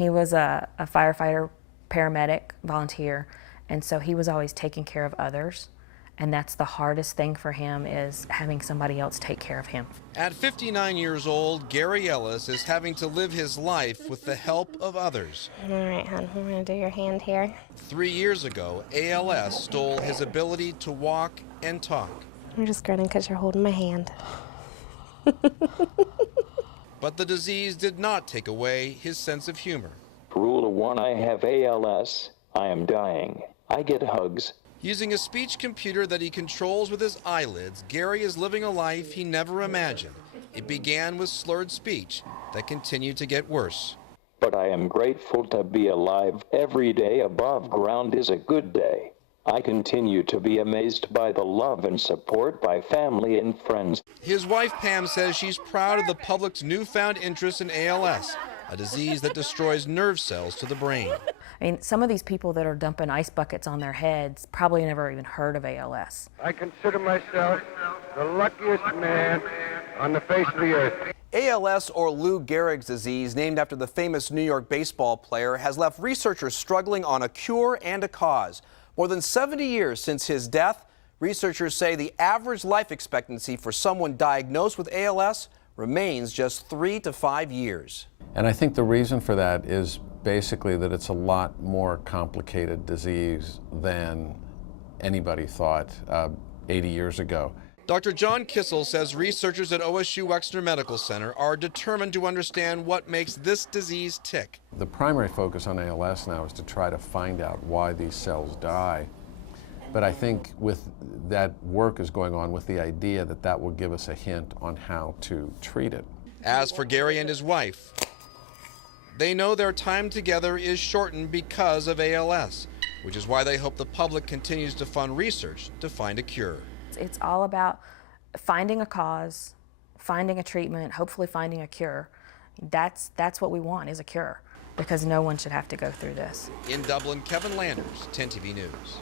He was a firefighter, paramedic, volunteer, and so he was always taking care of others. And that's the hardest thing for him, is having somebody else take care of him. At 59 years old, Gary Ellis is having to live his life with the help of others. All right, hon, I'm gonna do your hand here. 3 years ago, ALS stole his ability to walk and talk. I'm just grinning because you're holding my hand. But the disease did not take away his sense of humor. Rule of one, I have ALS. I am dying. I get hugs. Using a speech computer that he controls with his eyelids, Gary is living a life he never imagined. It began with slurred speech that continued to get worse. But I am grateful to be alive. Every day above ground is a good day. I continue to be amazed by the love and support by family and friends. His wife Pam says she's proud of the public's newfound interest in ALS, a disease that destroys nerve cells to the brain. I mean, some of these people that are dumping ice buckets on their heads probably never even heard of ALS. I consider myself the luckiest man on the face of the earth. ALS, or Lou Gehrig's disease, named after the famous New York baseball player, has left researchers struggling on a cure and a cause. More than 70 years since his death, researchers say the average life expectancy for someone diagnosed with ALS remains just 3 to 5 years. And I think the reason for that is basically that it's a lot more complicated disease than anybody thought 80 years ago. Dr. John Kissel says researchers at OSU Wexner Medical Center are determined to understand what makes this disease tick. The primary focus on ALS now is to try to find out why these cells die. But I think with that work is going on with the idea that that will give us a hint on how to treat it. As for Gary and his wife, they know their time together is shortened because of ALS, which is why they hope the public continues to fund research to find a cure. It's all about finding a cause, finding a treatment, hopefully finding a cure. That's what we want, is a cure, because no one should have to go through this. In Dublin, Kevin Landers, 10 TV News.